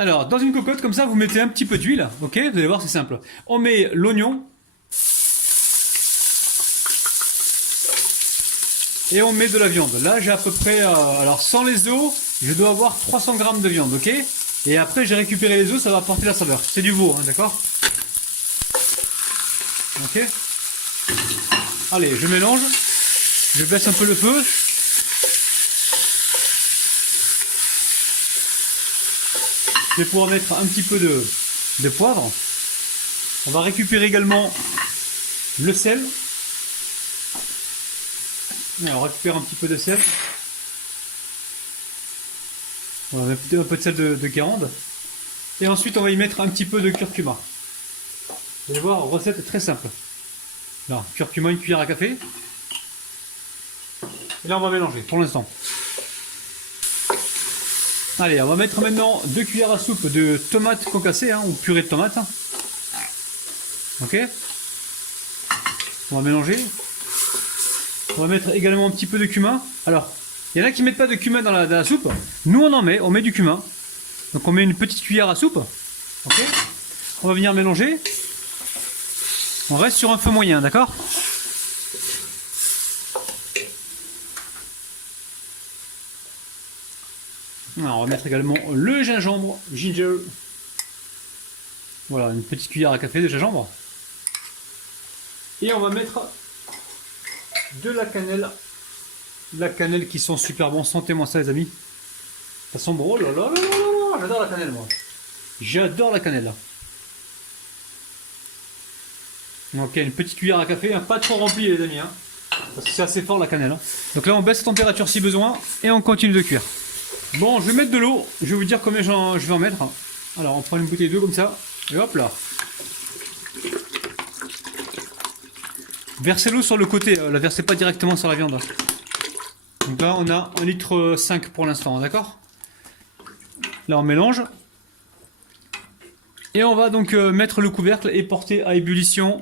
Alors, dans une cocotte, comme ça, vous mettez un petit peu d'huile, ok? Vous allez voir, c'est simple. On met l'oignon. Et on met de la viande. Là, j'ai à peu près, alors sans les os, je dois avoir 300 grammes de viande, ok? Et après, j'ai récupéré les os, ça va apporter la saveur. C'est du veau, hein, d'accord? Ok? Allez, je mélange. Je baisse un peu le feu. Je vais pouvoir mettre un petit peu de poivre. On va récupérer également le sel. Alors, on récupère un petit peu de sel. On va mettre un peu de sel de Guérande. Et ensuite, on va y mettre un petit peu de curcuma. Vous allez voir, recette très simple. Là, curcuma, une cuillère à café. Et là, on va mélanger pour l'instant. Allez, on va mettre maintenant 2 cuillères à soupe de tomates concassées, hein, ou purée de tomates. Ok. On va mélanger. On va mettre également un petit peu de cumin. Alors, il y en a qui ne mettent pas de cumin dans la soupe. Nous, on met du cumin. Donc, on met une petite cuillère à soupe. Ok. On va venir mélanger. On reste sur un feu moyen, d'accord? Alors, on va mettre également le gingembre, ginger. Voilà, une petite cuillère à café de gingembre. Et on va mettre de la cannelle. La cannelle qui sent super bon. Sentez-moi ça, les amis. Ça sent bon. Oh là là là là là. J'adore la cannelle, moi. J'adore la cannelle. Ok, une petite cuillère à café, hein, pas trop remplie, les amis. Hein, parce que c'est assez fort la cannelle. Hein. Donc là, on baisse la température si besoin. Et on continue de cuire. Bon, je vais mettre de l'eau. Je vais vous dire combien je vais en mettre. Alors, on prend une bouteille d'eau comme ça. Et hop là. Versez l'eau sur le côté. La versez pas directement sur la viande. Donc là, on a 1,5 litre pour l'instant. D'accord? Là, on mélange. Et on va donc mettre le couvercle et porter à ébullition.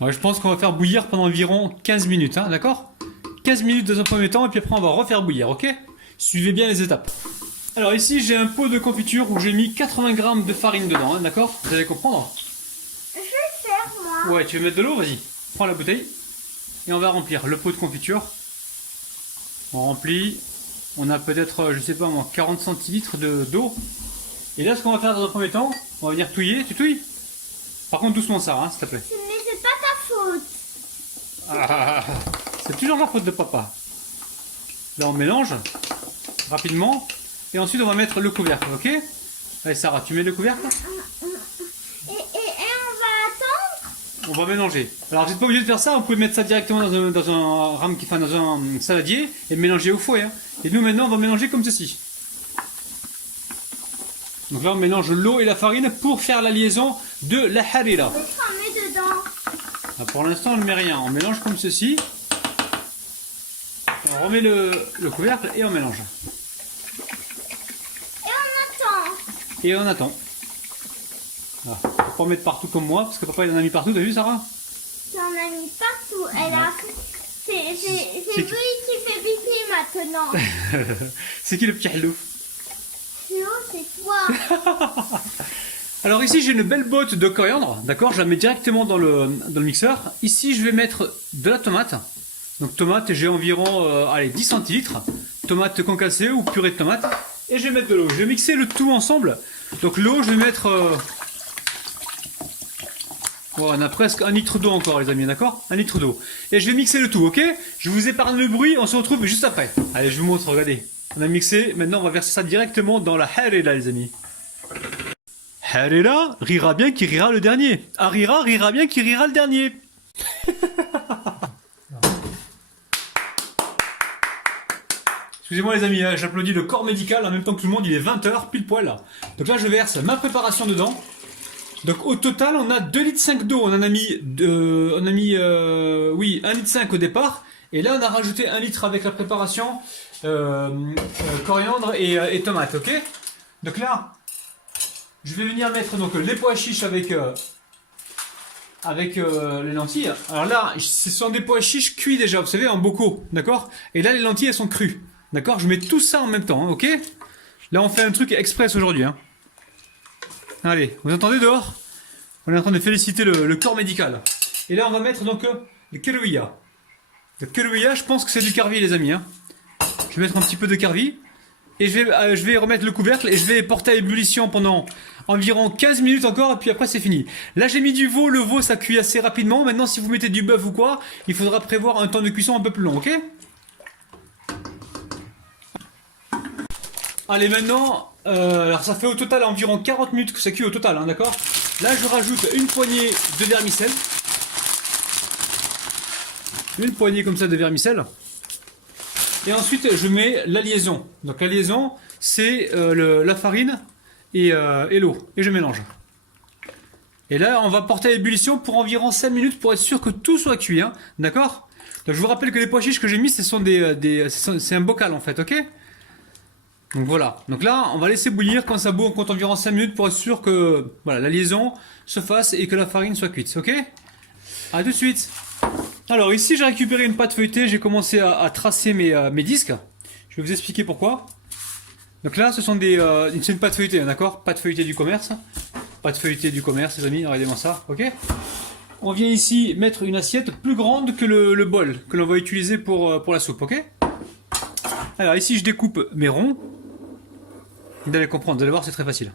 Alors, je pense qu'on va faire bouillir pendant environ 15 minutes. Hein, d'accord? 15 minutes dans un premier temps. Et puis après, on va refaire bouillir. Ok? Suivez bien les étapes. Alors ici, j'ai un pot de confiture où j'ai mis 80 grammes de farine dedans, hein, d'accord? Vous allez comprendre? Je vais faire, moi. Ouais, tu veux mettre de l'eau? Vas-y. Prends la bouteille. Et on va remplir le pot de confiture. On remplit. On a peut-être, je sais pas moi, 40 centilitres d'eau. Et là, ce qu'on va faire dans un premier temps, on va venir touiller. Tu touilles? Par contre, doucement ça, hein, s'il te plaît. Mais c'est pas ta faute. C'est toujours la faute de papa. Là, on mélange rapidement. Et ensuite, on va mettre le couvercle, ok? Allez, Sarah, tu mets le couvercle? Et on va attendre? On va mélanger. Alors, vous n'êtes pas obligé de faire ça. Vous pouvez mettre ça directement dans un rame, enfin, dans un saladier et mélanger au fouet. Hein. Et nous, maintenant, on va mélanger comme ceci. Donc là, on mélange l'eau et la farine pour faire la liaison de la harira. Qu'est-ce qu'on met dedans? Pour l'instant, on ne met rien. On mélange comme ceci. On remet le couvercle et on mélange. Et on attend. Et on attend. Voilà. Faut pas en mettre partout comme moi, parce que papa il en a mis partout, t'as vu Sarah? Tu en as mis partout. Elle a... C'est lui qui fait pipi maintenant. C'est qui le petit halou? C'est toi. Alors ici j'ai une belle botte de coriandre, d'accord? Je la mets directement dans le mixeur. Ici je vais mettre de la tomate. Donc tomate, j'ai environ allez, 10 centilitres. Tomate concassée ou purée de tomate. Et je vais mettre de l'eau. Je vais mixer le tout ensemble. Donc l'eau, je vais mettre... Oh, on a presque 1 litre d'eau encore les amis, d'accord? 1 litre d'eau. Et je vais mixer le tout, ok? Je vous épargne le bruit, on se retrouve juste après. Allez, je vous montre, regardez. On a mixé, maintenant on va verser ça directement dans la harira les amis. Harira, rira bien qui rira le dernier. Harira, rira bien qui rira le dernier. Excusez-moi les amis, j'applaudis le corps médical en même temps que tout le monde, il est 20 h pile poil là. Donc là je verse ma préparation dedans. Donc au total on a 2,5 litres d'eau, on a mis, oui, 1,5 litre au départ. Et là on a rajouté 1 litre avec la préparation coriandre et tomate, ok? Donc là, je vais venir mettre donc, les pois chiches avec les lentilles. Alors là, ce sont des pois chiches cuits déjà, vous savez, en bocaux, d'accord? Et là les lentilles elles sont crues. D'accord? Je mets tout ça en même temps, hein, ok? Là, on fait un truc express aujourd'hui. Hein. Allez, vous entendez dehors? On est en train de féliciter le corps médical. Et là, on va mettre donc le kerouia. Le kerouia, je pense que c'est du carvi, les amis. Hein. Je vais mettre un petit peu de carvi. Et je vais remettre le couvercle et je vais porter à ébullition pendant environ 15 minutes encore. Et puis après, c'est fini. Là, j'ai mis du veau. Le veau, ça cuit assez rapidement. Maintenant, si vous mettez du bœuf ou quoi, il faudra prévoir un temps de cuisson un peu plus long, ok? Allez, maintenant, alors ça fait au total environ 40 minutes que ça cuit au total, hein, d'accord? Là, je rajoute une poignée de vermicelle. Une poignée comme ça de vermicelle. Et ensuite, je mets la liaison. Donc la liaison, c'est la farine et l'eau. Et je mélange. Et là, on va porter à ébullition pour environ 5 minutes pour être sûr que tout soit cuit, hein, d'accord? Donc je vous rappelle que les pois chiches que j'ai mis, c'est un bocal en fait, ok? Donc voilà, donc là on va laisser bouillir, quand ça bout on compte environ 5 minutes pour être sûr que voilà, la liaison se fasse et que la farine soit cuite, ok? A tout de suite. Alors ici j'ai récupéré une pâte feuilletée, j'ai commencé à tracer mes disques, je vais vous expliquer pourquoi. Donc là c'est une pâte feuilletée, d'accord? Pâte feuilletée du commerce, pâte feuilletée du commerce les amis, regardez-moi ça, ok? On vient ici mettre une assiette plus grande que le bol que l'on va utiliser pour la soupe, ok? Alors ici je découpe mes ronds. Vous allez comprendre, vous allez voir, c'est très facile.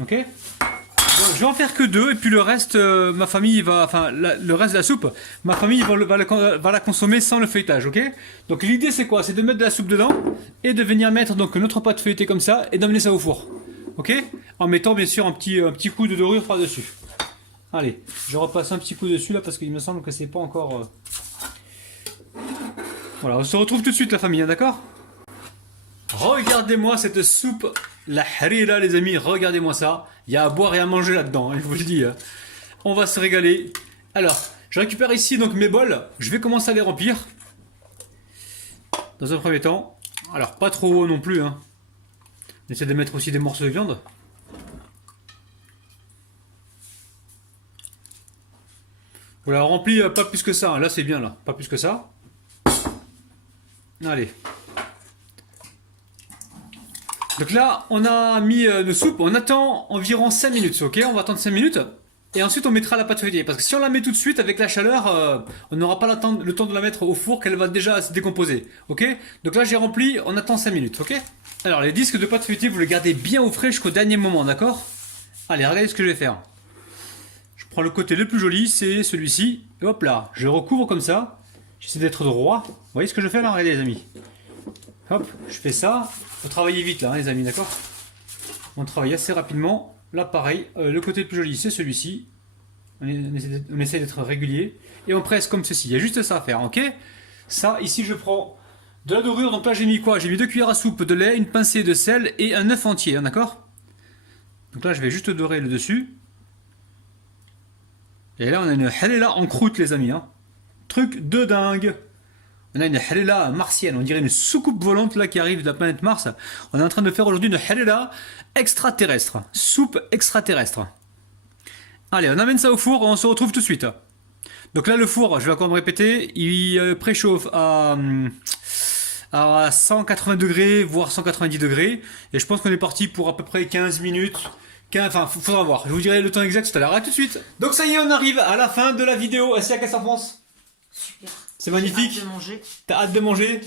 Ok? Donc, je vais en faire que 2 et puis le reste, ma famille va, enfin le reste de la soupe, ma famille va la consommer sans le feuilletage, ok? Donc l'idée c'est quoi? C'est de mettre de la soupe dedans et de venir mettre donc notre pâte feuilletée comme ça et d'emmener ça au four, ok? En mettant bien sûr un petit coup de dorure par dessus. Allez, je repasse un petit coup dessus là parce qu'il me semble que c'est pas encore. Voilà, on se retrouve tout de suite la famille, hein, d'accord? Regardez-moi cette soupe, la harira les amis, regardez-moi ça. Il y a à boire et à manger là-dedans, hein, je vous le dis. Hein. On va se régaler. Alors, je récupère ici donc mes bols, je vais commencer à les remplir. Dans un premier temps. Alors, pas trop haut non plus. Hein. On essaie de mettre aussi des morceaux de viande. Voilà, rempli pas plus que ça, hein. Là c'est bien là, pas plus que ça. Allez. Donc là, on a mis nos soupes, on attend environ 5 minutes, ok? On va attendre 5 minutes, et ensuite on mettra la pâte feuilletée. Parce que si on la met tout de suite avec la chaleur, on n'aura pas le temps de la mettre au four, qu'elle va déjà se décomposer, ok? Donc là j'ai rempli, on attend 5 minutes, ok? Alors les disques de pâte feuilletée, vous les gardez bien au frais jusqu'au dernier moment, d'accord? Allez, regardez ce que je vais faire. Je prends le côté le plus joli, c'est celui-ci, et hop là, je recouvre comme ça. J'essaie d'être droit. Vous voyez ce que je fais là? Regardez les amis. Hop, je fais ça. Faut travailler vite là, hein, les amis, d'accord? On travaille assez rapidement. Là, pareil, le côté le plus joli, c'est celui-ci. On essaie d'être régulier. Et on presse comme ceci. Il y a juste ça à faire, ok? Ça, ici, je prends de la dorure. Donc là, j'ai mis quoi? J'ai mis 2 cuillères à soupe de lait, une pincée de sel et un œuf entier, hein, d'accord? Donc là, je vais juste dorer le dessus. Et là, on a une halala en croûte, les amis, hein. Truc de dingue! On a une halala martienne, on dirait une soucoupe volante là qui arrive de la planète Mars. On est en train de faire aujourd'hui une halala extraterrestre, soupe extraterrestre. Allez, on amène ça au four, on se retrouve tout de suite. Donc là le four, je vais encore me répéter, il préchauffe à 180 degrés, voire 190 degrés. Et je pense qu'on est parti pour à peu près 15 minutes. Enfin, faudra voir, je vous dirai le temps exact tout à l'heure. À tout de suite. Donc ça y est, on arrive à la fin de la vidéo. Est-ce qu'est-ce que t'en penses? Super. C'est magnifique. J'ai hâte de manger. T'as hâte de manger?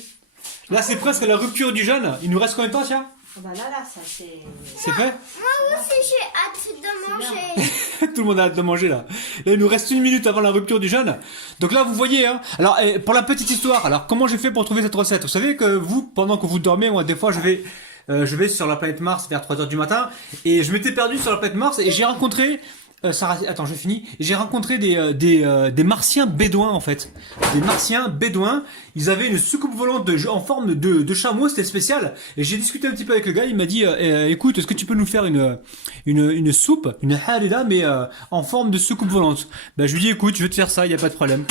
Là, c'est presque la rupture du jeûne. Il nous reste combien de temps, tiens? Ah bah là, ça c'est. C'est fait? Moi aussi j'ai hâte de manger. Tout le monde a hâte de manger là. Là, il nous reste 1 minute avant la rupture du jeûne. Donc là, vous voyez, hein. Alors, pour la petite histoire, alors comment j'ai fait pour trouver cette recette? Vous savez que vous, pendant que vous dormez, moi, des fois, je vais sur la planète Mars vers 3h du matin et je m'étais perdu sur la planète Mars et j'ai rencontré. Attends, je finis. J'ai rencontré des martiens bédouins en fait. Des martiens bédouins. Ils avaient une soucoupe volante en forme de chameau, c'était spécial. Et j'ai discuté un petit peu avec le gars. Il m'a dit, écoute, est-ce que tu peux nous faire une soupe, une harira, mais en forme de soucoupe volante? Ben je lui dis, écoute, je vais te faire ça, il y a pas de problème.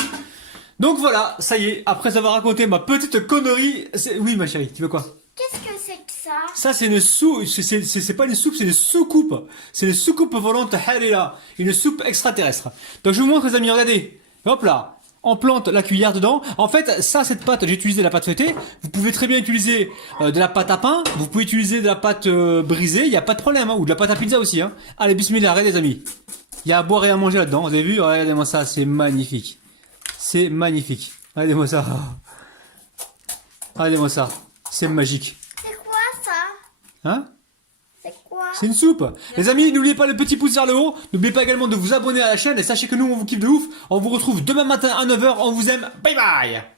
Donc voilà, ça y est. Après avoir raconté ma petite connerie, oui ma chérie, tu veux quoi? Qu'est-ce que c'est que ça? Ça, c'est une soupe, c'est pas une soupe, c'est une soucoupe. C'est une soucoupe volante harira, une soupe extraterrestre. Donc, je vous montre, les amis, regardez. Hop là. on plante la cuillère dedans. En fait, ça, cette pâte, j'ai utilisé la pâte feuilletée. Vous pouvez très bien utiliser de la pâte à pain. Vous pouvez utiliser de la pâte brisée. Il n'y a pas de problème. Hein. Ou de la pâte à pizza aussi. Hein. Allez, bismillah, regardez les amis. Il y a à boire et à manger là-dedans. Vous avez vu? Regardez-moi ça, c'est magnifique. C'est magnifique. Regardez-moi ça. Regardez-moi ça. C'est magique. C'est quoi ça? Hein? C'est quoi? C'est une soupe. Les amis, n'oubliez pas le petit pouce vers le haut. N'oubliez pas également de vous abonner à la chaîne. Et sachez que nous, on vous kiffe de ouf. On vous retrouve demain matin à 9h. On vous aime. Bye bye!